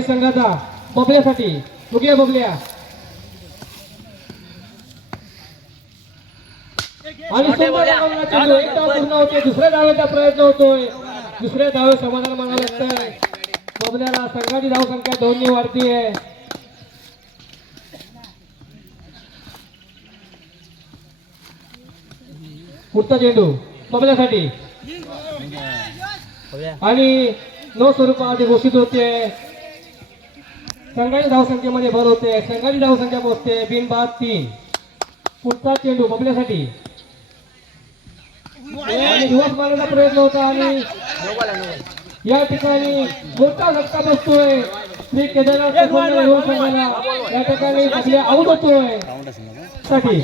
चाळीस संघाचा बबल्यासाठी बघूया बबल्या आणि चेंडू एक डाव पूर्ण होते दुसऱ्या डावाचा प्रयत्न होतोय दुसऱ्या डाव समाधान मानावं लागतंय बबल्याला संघाची धाव संख्या 2 ने वाढतीये पुढचा चेंडू बबल्यासाठी आणि नो स्वरूपात घोषित होते संघाची धाव संख्येमध्ये भर होते संघाची धाव संख्या पोहोचते बिनबाद 3 पुढचा चेंडू बबल्यासाठी दिवस मारण्याचा प्रयत्न होता आणि या ठिकाणी मोठा धक्का बसतोय श्री केदारनाथ या ठिकाणी बबल्या आऊट होतोय साठी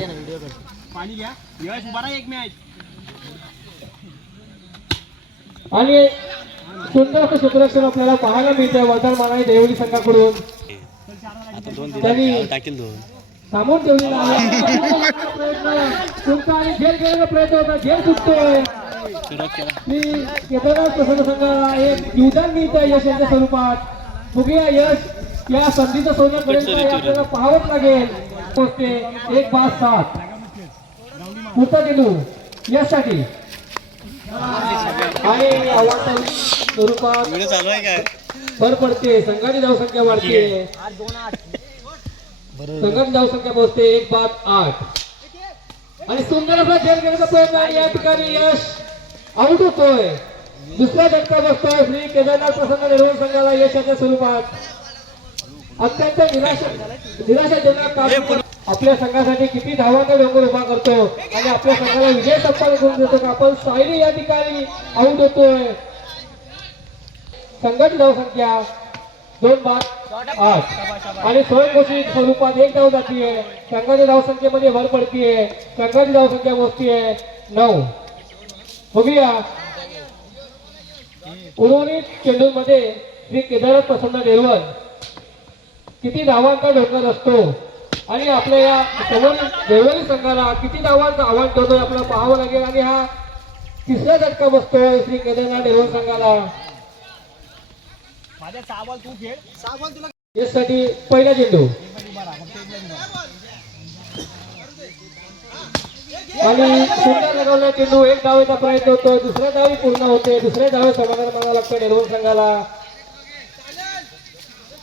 आणि सुंदर असं क्षेत्ररक्षण आपल्याला पाहायला मिळतंय वर्धन मानाई देवली संघाकडून त्यांनी सामोर ठेवलेला प्रयत्न आणि झेल घेण्याचा प्रयत्न होता झेल सुटतोय केदारनाथ प्रसन्न संघाला एक योगदान मिळतंय यश यांच्या स्वरूपात बघूया यश या संधीचं सोनं करेल आपल्याला पाहावंच लागेल पोचते 1-7 पुढचा चेंडू यशसाठी आणि आव्हान स्वरूपात भर पडते संघाची धाव संख्या वाढते संघाची धाव संख्या पोहोचते 1-8 आणि सुंदर असा खेळ घेण्याचा प्रयत्न आणि या ठिकाणी यश आऊट होतोय दुसरा धक्का बसतोय श्री केदारनाथ प्रसन्न निर्वहन संघाला यशाच्या स्वरूपात अत्यंत निराशाजनक काम आपल्या संघासाठी किती धावांचा डोंगर उभा करतो आणि आपल्या संघाला विजय संपादन करून देतो का आपण सायली या ठिकाणी आऊट होतोय संघाची धाव संख्या 2-8 आणि स्वयंघोषित स्वरूपात एक धाव जातीये संघाच्या धाव संख्येमध्ये भर पडतीये संघाची धाव संख्या पोहोचतीये 9 बघूया उर्वरित चेंडूमध्ये श्री केदारनाथ प्रसन्न निर्वहन किती धावांचा डोंगर असतो आणि आपल्या या देवळी संघाला किती धावांचं आव्हान ठेवतोय आपल्याला पाहावं लागेल आणि हा तिसरा झटका बसतोय श्री केदारनाथ निर्वहन संघाला यासाठी पहिला चेंडू आणि सुंदर लगावला चेंडू एक धावेचा प्रयत्न होतोय दुसऱ्या धावी पूर्ण होते दुसऱ्या धावे समाधान मानावं लागतं निर्वहन संघाला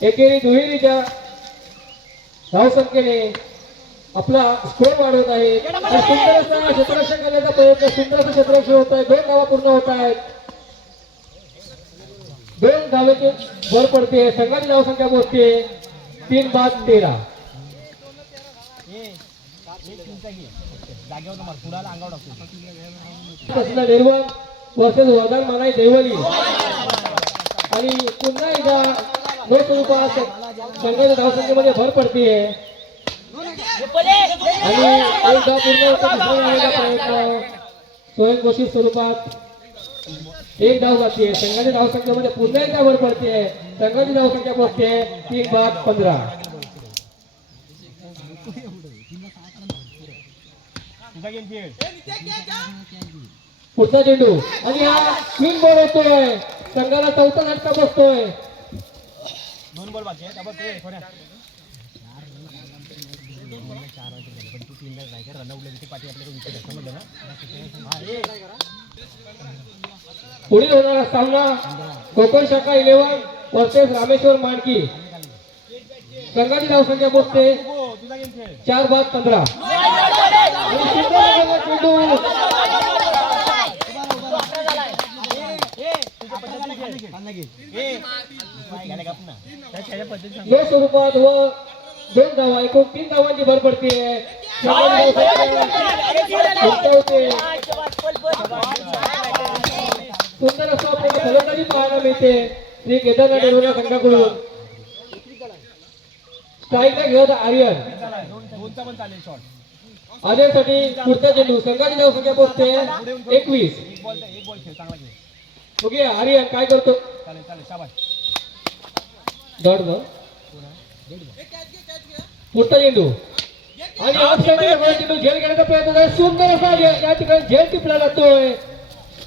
एकेरी दुहेरीच्या धाव संख्येने आपला स्कोर वाढवत आहे सुंदर असा क्षेत्ररक्षण करण्याचा प्रयत्न सुंदर असं क्षेत्ररक्षण होत आहे 2 धावा पूर्ण होत आहेत 2 धावेचे भर पडते संघाची धाव संख्या पोहोचते 3-13 निर्वहन वर्सेस वर्धन मानाई देवली आणि पुन्हा एकदा नो स्वरूपात संघाच्या धाव संख्येमध्ये भर पडतीये आणि एक धाव पूर्ण होण्याचा प्रयत्न स्वयंघोषित स्वरूपात एक धाव जातीये संघाच्या धाव संख्येमध्ये पुन्हा एकदा भर पडते संघाची धाव संख्या पोहोचते 3-15 पुढचा चेंडू आणि हा क्वीन बॉल होतोय संघाला चौथा झटका बसतोय 2 बॉल बाकी आहे पुढील होणारा सामना कोकण शाखा 11 वर्सेस रामेश्वर मांडकी संघाची धाव संख्या पोहोचते 4-15 या स्वरूपात व 2 धावा एकूण 3 धावांची भर पडते सुंदर असं आपल्याला फलंदाजी पाहायला मिळते श्री केदारनाथ निर्वहन संघाकडून स्ट्राईकला घेत आर्यन आर्यनसाठी पुढचा चेंडू संघाची धाव संख्या पोहोचते 21 ओके आर्यन काय करतो पुढचा चेंडू आणि चेंडू झेल घेण्याचा प्रयत्न आहे सुंदर असा या ठिकाणी झेल टिपला जातोय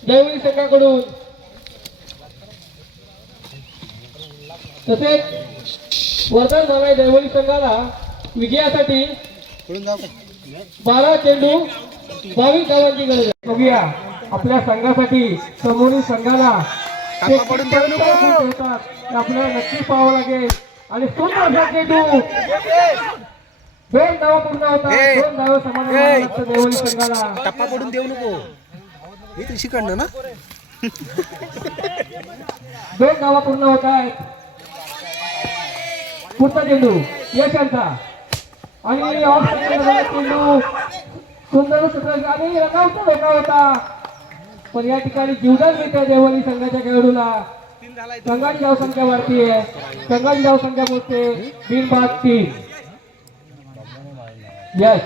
देवळी संघाकडून तसेच वर्धन झालाय दैवली संघाला विजयासाठी 12 चेंडू 22 धावांची गरज आहे. बघूया आपल्या संघासाठी समोरील संघाला ते कितपर्यंत गुण ठेवतात हे आपल्याला नक्की पाहावं लागेल. आणि सुंदर असा चेंडू 2 धावा पूर्ण होतात. 2 धावा समाधान लागतं दैवली संघाला. टप्पा पडून देऊ नको हे तर शिकणं ना 2 धावा पूर्ण होत आहेत. पुढचा चेंडू यश यांचा आणि ऑफ चेंडू सुंदर सुंदर आणि रनावता धोका होता. पण या ठिकाणी जीवदान मिळते देवली संघाच्या खेळाडूला. संघाची धावसंख्या वाढती आहे. संघाची धावसंख्या पोहोचते 3-5-3. यश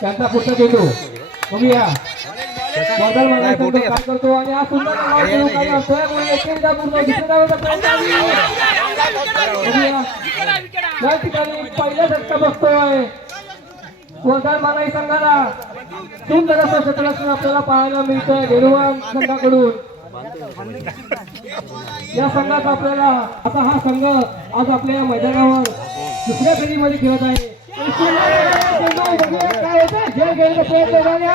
त्यांचा पुढचा चेंडू बघूया बदल मला संघ काय करतो आणि हा सुंदर काही अडथळ्यामुळे एकदा पूर्ण दुसऱ्या डावाचा प्रयत्न बघूया. या ठिकाणी पहिला झटका बसतोय वर्धन मानाई संघाला. सुंदर असं क्षेत्ररक्षण आपल्याला पाहायला मिळतंय देरुवान संघाकडून. या संघात आपल्याला आता हा संघ आज आपल्या मैदानावर दुसऱ्या फेरीमध्ये खेळत आहे. काय होतं जेल घेण्याचा प्रयत्न झाला.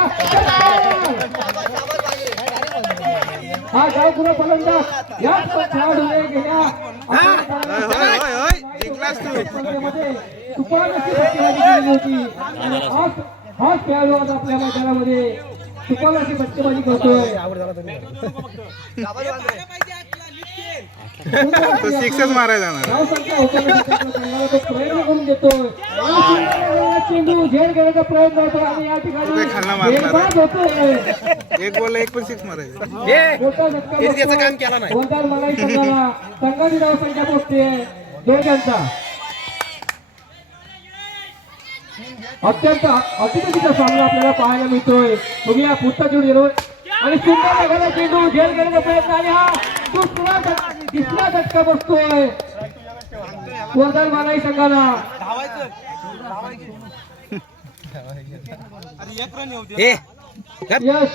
हा डाव पुन्हा फलंदाज याच खेळाडूने गेल्या होती. हाच खेळाडू आज आपल्या मैदानामध्ये सुपालाची बच्चेबाजी करतोय. सिक्सच मारायला जाणार प्रयत्न करून देतोय. चेंडू झेल घेण्याचा प्रयत्न होतो आणि या ठिकाणी गेंदबाज होतोय. एक बॉल 1 पण 6 मारायचं मोठा झटका काम केला नाही. वर्धन मानाई संघाला संघाची धावसंख्या पोहोचते 2 चा. अत्यंत अतिशय सामना आपल्याला पाहायला मिळतोय. बघूया पुढचा चेंडू आणि सुंदर लगाला चेंडू झेल घेण्याचा प्रयत्न आणि हा तिसरा झटका बसतोय वर्धन मानाई संघाला. यश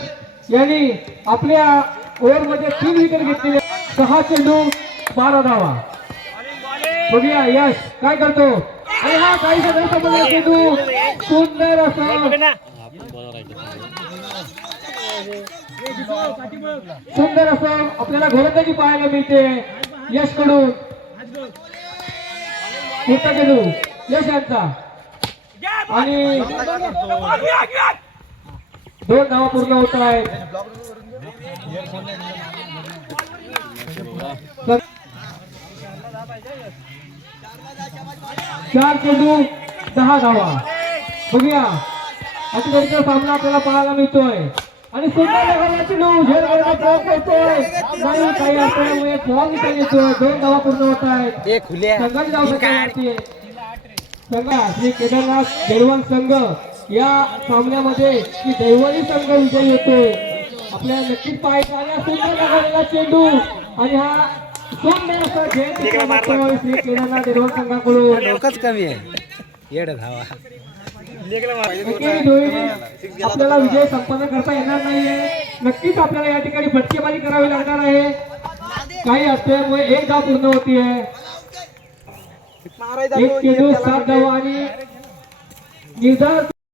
यांनी आपल्या ओव्हरमध्ये 3 विकेट घेतलेले. 6 चेंडू 12 धावा. बघूया यश काय करतो आणि हा काही चेंडू सुंदर असं सुंदर असं आपल्याला गोलंदाजी पाहायला मिळते यश कडून. पुढचा चेंडू यश यांचा आणि 2 धावा पूर्ण होत आहेत. 4 चेंडू 10 धावा. बघूया अतिशय सामना आपल्याला पाहायला मिळतोय आणि सुंदर लगाला चेंडू झेल घेण्याचा प्रयत्न करतोय. नाही काही अडथळ्यामुळे बॉल निकाल येतोय. 2 धावा पूर्ण होत आहेत. संघाची धावसंख्या वाढते. संघा श्री केदारनाथ देरवान संघ या सामन्यामध्ये श्री दैवली संघ विजयी होतोय. आपल्याला नक्कीच पाहायचं आणि सुंदर लगालेला चेंडू आणि हा सुंदर असा झेल श्री केदारनाथ देरवान संघाकडून. डोकंच कमी आहे येड धावा आपल्याला विजय संपन्न करता येणार नाहीये. नक्कीच आपल्याला या ठिकाणी फटकेबाजी करावी लागणार आहे. काही असल्यामुळे 1 धाव पूर्ण होतीये. 1 चेंडू 7 धावा आणि निर्धार